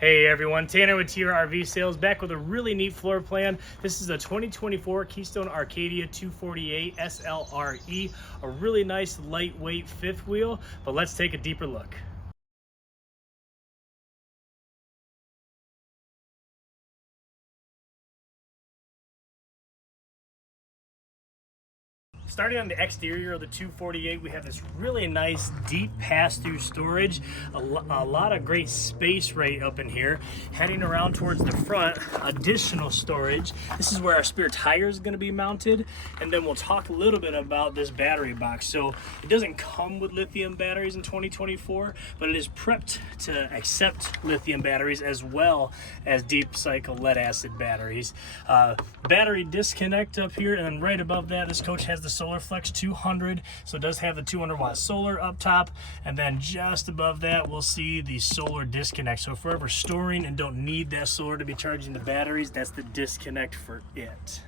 Hey everyone, Tanner with TR RV Sales back with a really neat floor plan. This is a 2024 Keystone Arcadia 248 SLRE, a really nice lightweight fifth wheel, but let's take a deeper look. Starting on the exterior of the 248, we have this really nice deep pass-through storage, a lot of great space right up in here. Heading around towards the front, additional storage. This is where our spare tire is going to be mounted, and then we'll talk a little bit about this battery box. So it doesn't come with lithium batteries in 2024, but it is prepped to accept lithium batteries as well as deep cycle lead acid batteries. Battery disconnect up here, and then right above that, this coach has the Solar Flex 200, so it does have the 200-watt solar up top, and then just above that we'll see the solar disconnect. So if we're ever storing and don't need that solar to be charging the batteries, that's the disconnect for it.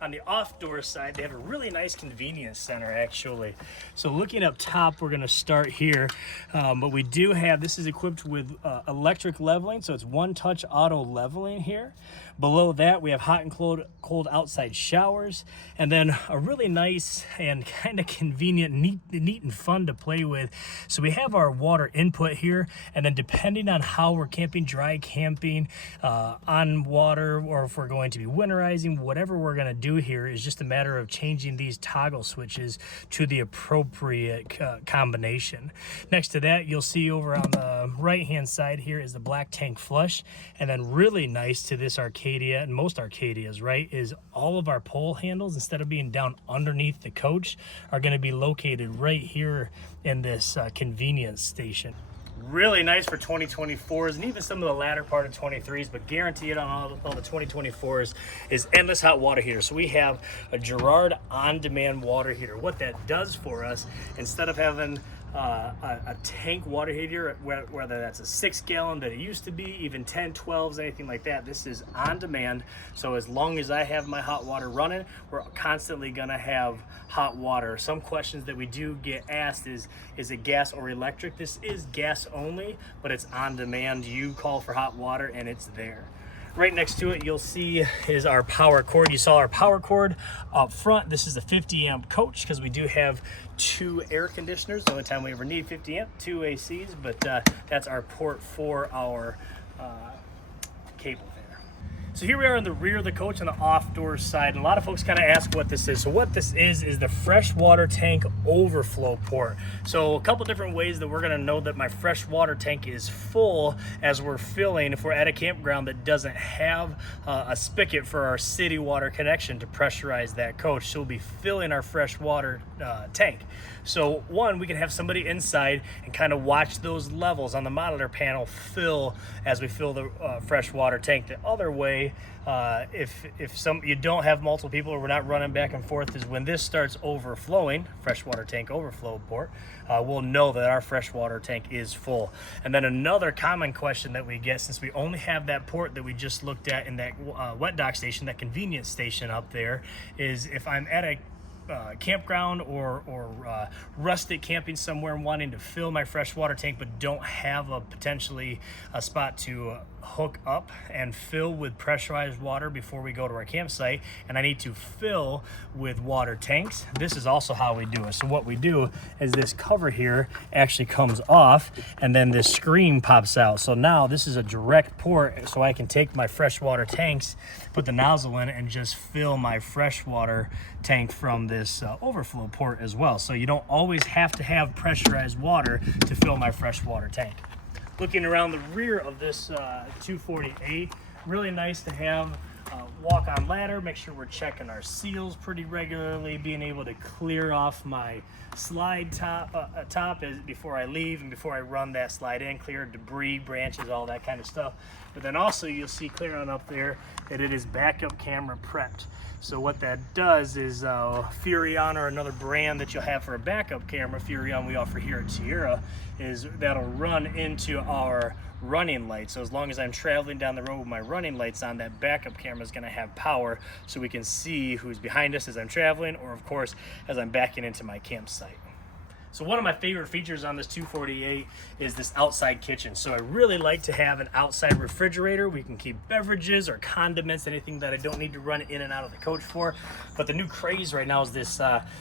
On the off-door side, they have a really nice convenience center actually. So looking up top, we're gonna start here, but we do have, this is equipped with electric leveling, so it's one-touch auto leveling here. Below that, we have hot and cold outside showers, and then a really nice and kind of convenient, neat and fun to play with. So we have our water input here, and then depending on how we're camping, dry camping, on water, or if we're going to be winterizing, whatever we're gonna do here is just a matter of changing these toggle switches to the appropriate combination. Next to that, you'll see over on the right hand side here is the black tank flush, and then really nice to this Arcadia and most Arcadias, right, is all of our pole handles, instead of being down underneath the coach, are going to be located right here in this convenience station. Really nice for 2024s and even some of the latter part of 23s, but guaranteed on all the 2024s is endless hot water heater. So we have a Girard on-demand water heater. What that does for us, instead of having a tank water heater, whether that's a 6-gallon that it used to be, even 10, 12s, anything like that, this is on demand. So as long as I have my hot water running, we're constantly gonna have hot water. Some questions that we do get asked is it gas or electric? This is gas only, but it's on demand. You call for hot water and it's there. Right next to it, you'll see is our power cord. You saw our power cord up front. This is a 50 amp coach because we do have 2 air conditioners. The only time we ever need 50 amp, 2 ACs, but that's our port for our cable there. So here we are in the rear of the coach on the off-door side. And a lot of folks kind of ask what this is. So what this is the freshwater tank overflow port. So a couple different ways that we're gonna know that my freshwater tank is full as we're filling if we're at a campground that doesn't have a spigot for our city water connection to pressurize that coach. So we'll be filling our freshwater tank. So one, we can have somebody inside and kind of watch those levels on the monitor panel fill as we fill the freshwater tank. The other way, if you don't have multiple people or we're not running back and forth, is when this starts overflowing, freshwater tank overflow port, we'll know that our freshwater tank is full. And then another common question that we get, since we only have that port that we just looked at in that wet dock station, that convenience station up there, is if I'm at a campground or rustic camping somewhere and wanting to fill my freshwater tank but don't have potentially a spot to hook up and fill with pressurized water before we go to our campsite, and I need to fill with water tanks, this is also how we do it. So what we do is this cover here actually comes off and then this screen pops out. So now this is a direct port, so I can take my freshwater tanks, put the nozzle in, and just fill my freshwater tank from this overflow port as well. So you don't always have to have pressurized water to fill my freshwater tank. Looking around the rear of this 248, really nice to have walk-on ladder. Make sure we're checking our seals pretty regularly, being able to clear off my slide top before I leave and before I run that slide in, clear debris, branches, all that kind of stuff. But then also you'll see clear on up there that it is backup camera prepped. So what that does is Furrion, or another brand that you'll have for a backup camera, Furrion we offer here at Sierra, is that'll run into our running lights. So as long as I'm traveling down the road with my running lights on, that backup camera is going to have power so we can see who's behind us as I'm traveling, or of course as I'm backing into my campsite. So one of my favorite features on this 248 is this outside kitchen. So I really like to have an outside refrigerator. We can keep beverages or condiments, anything that I don't need to run in and out of the coach for. But the new craze right now is this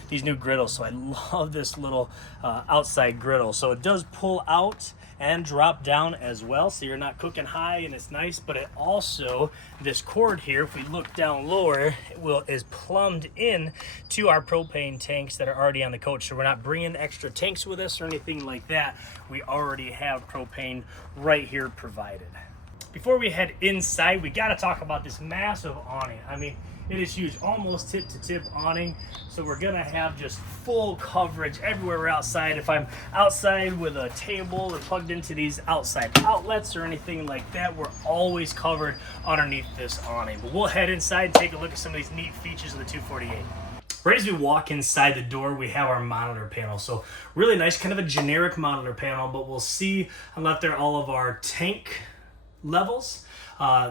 these new griddles. So I love this little outside griddle. So it does pull out and drop down as well, so you're not cooking high, and it's nice. But it also, this cord here, if we look down lower, is plumbed in to our propane tanks that are already on the coach. So we're not bringing extra tanks with us or anything like that. We already have propane right here provided. Before we head inside, we got to talk about this massive awning. I mean, it is huge, almost tip to tip awning. So we're gonna have just full coverage everywhere we're outside. If I'm outside with a table and plugged into these outside outlets or anything like that, we're always covered underneath this awning. But we'll head inside and take a look at some of these neat features of the 248. Right as we walk inside the door, we have our monitor panel. So really nice, kind of a generic monitor panel, but we'll see on left there all of our tank levels.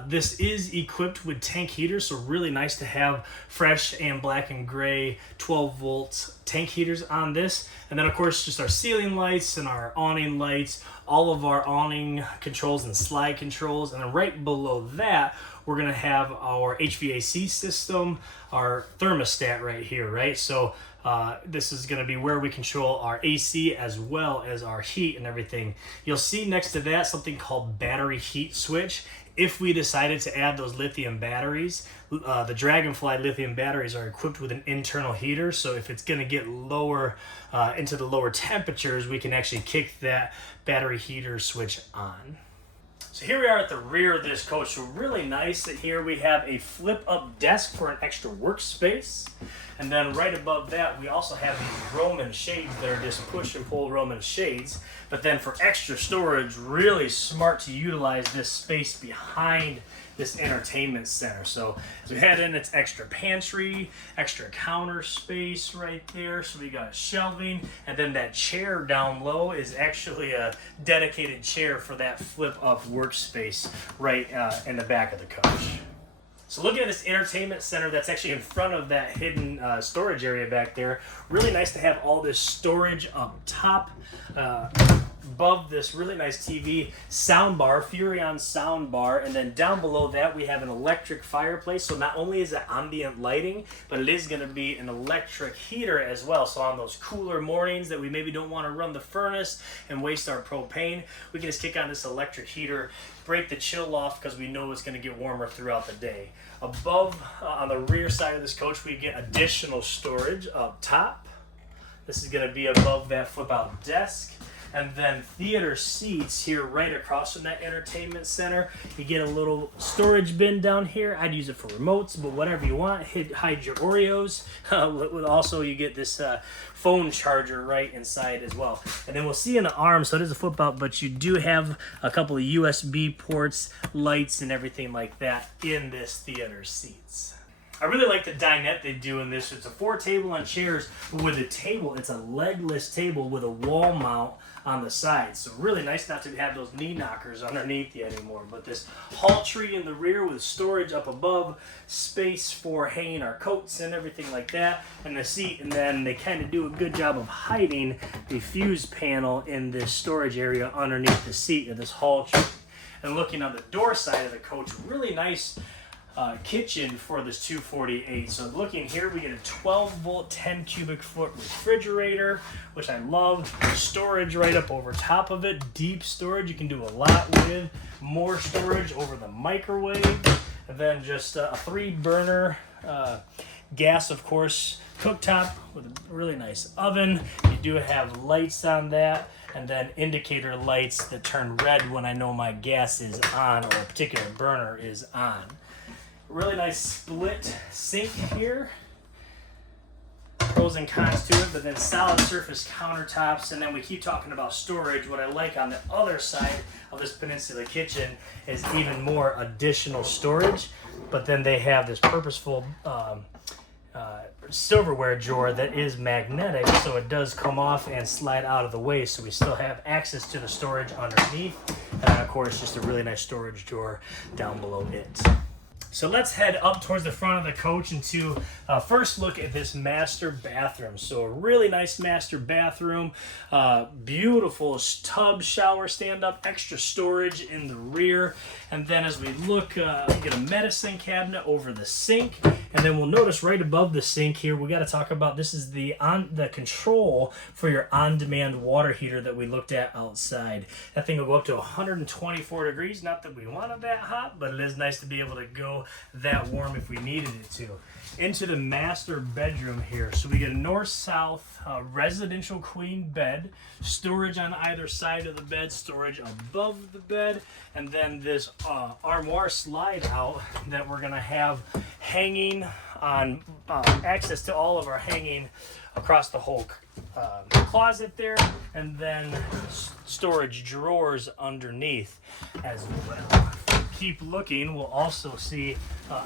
This is equipped with tank heaters, so really nice to have fresh and black and gray 12 volt tank heaters on this. And then of course just our ceiling lights and our awning lights, all of our awning controls and slide controls. And then right below that, we're gonna have our HVAC system, our thermostat right here, right? So this is going to be where we control our AC as well as our heat and everything. You'll see next to that something called battery heat switch. If we decided to add those lithium batteries, the Dragonfly lithium batteries are equipped with an internal heater. So if it's going to get lower into the lower temperatures, we can actually kick that battery heater switch on. So here we are at the rear of this coach. So really nice that here we have a flip up desk for an extra workspace. And then right above that, we also have these Roman shades that are just push and pull Roman shades. But then for extra storage, really smart to utilize this space behind this entertainment center. So as we head in, it's extra pantry, extra counter space right there. So we got shelving, and then that chair down low is actually a dedicated chair for that flip up workspace right in the back of the coach. So looking at this entertainment center that's actually in front of that hidden storage area back there, really nice to have all this storage up top. Above this really nice TV soundbar, Furrion soundbar, and then down below that we have an electric fireplace. So not only is it ambient lighting, but it is going to be an electric heater as well. So on those cooler mornings that we maybe don't want to run the furnace and waste our propane, we can just kick on this electric heater, break the chill off because we know it's going to get warmer throughout the day. Above, on the rear side of this coach, we get additional storage up top. This is going to be above that flip out desk. And then theater seats here right across from that entertainment center. You get a little storage bin down here. I'd use it for remotes, but whatever you want. Hide your Oreos. Also, you get this phone charger right inside as well. And then we'll see in the arm, so it is a flip out, but you do have a couple of USB ports, lights, and everything like that in this theater seats. I really like the dinette they do in this. It's a 4 table on chairs, but with a table, it's a legless table with a wall mount on the side. So really nice not to have those knee knockers underneath you anymore. But this hall tree in the rear with storage up above, space for hanging our coats and everything like that, and the seat. And then they kind of do a good job of hiding the fuse panel in this storage area underneath the seat of this hall tree. And looking on the door side of the coach, really nice kitchen for this 248. So looking here, we get a 12 volt 10 cubic foot refrigerator, which I love. Storage right up over top of it, deep storage you can do a lot with. More storage over the microwave, and then just a 3 burner gas, of course, cooktop with a really nice oven. You do have lights on that, and then indicator lights that turn red when I know my gas is on or a particular burner is on. Really nice split sink here. Pros and cons to it, but then solid surface countertops, and then we keep talking about storage. What I like on the other side of this peninsula kitchen is even more additional storage, but then they have this purposeful silverware drawer that is magnetic, so it does come off and slide out of the way, so we still have access to the storage underneath, and of course just a really nice storage drawer down below it. So let's head up towards the front of the coach and to first look at this master bathroom. So a really nice master bathroom, beautiful tub, shower, stand up, extra storage in the rear. And then as we look, we get a medicine cabinet over the sink. And then we'll notice right above the sink here, we got to talk about, this is the control for your on-demand water heater that we looked at outside. That thing will go up to 124 degrees. Not that we wanted that hot, but it is nice to be able to go that warm if we needed it to. Into the master bedroom here. So we get a north-south residential queen bed, storage on either side of the bed, storage above the bed, and then this armoire slide out that we're gonna have hanging on, access to all of our hanging across the whole closet there, and then storage drawers underneath as well. Keep looking, we'll also see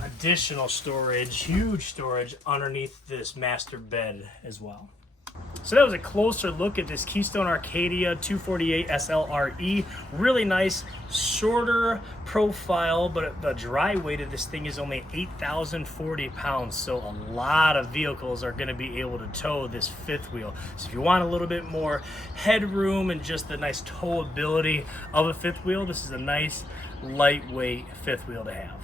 additional storage, huge storage underneath this master bed as well. So that was a closer look at this Keystone Arcadia 248 SLRE. Really nice, shorter profile, but the dry weight of this thing is only 8,040 pounds. So a lot of vehicles are going to be able to tow this fifth wheel. So if you want a little bit more headroom and just the nice towability of a fifth wheel, this is a nice lightweight fifth wheel to have.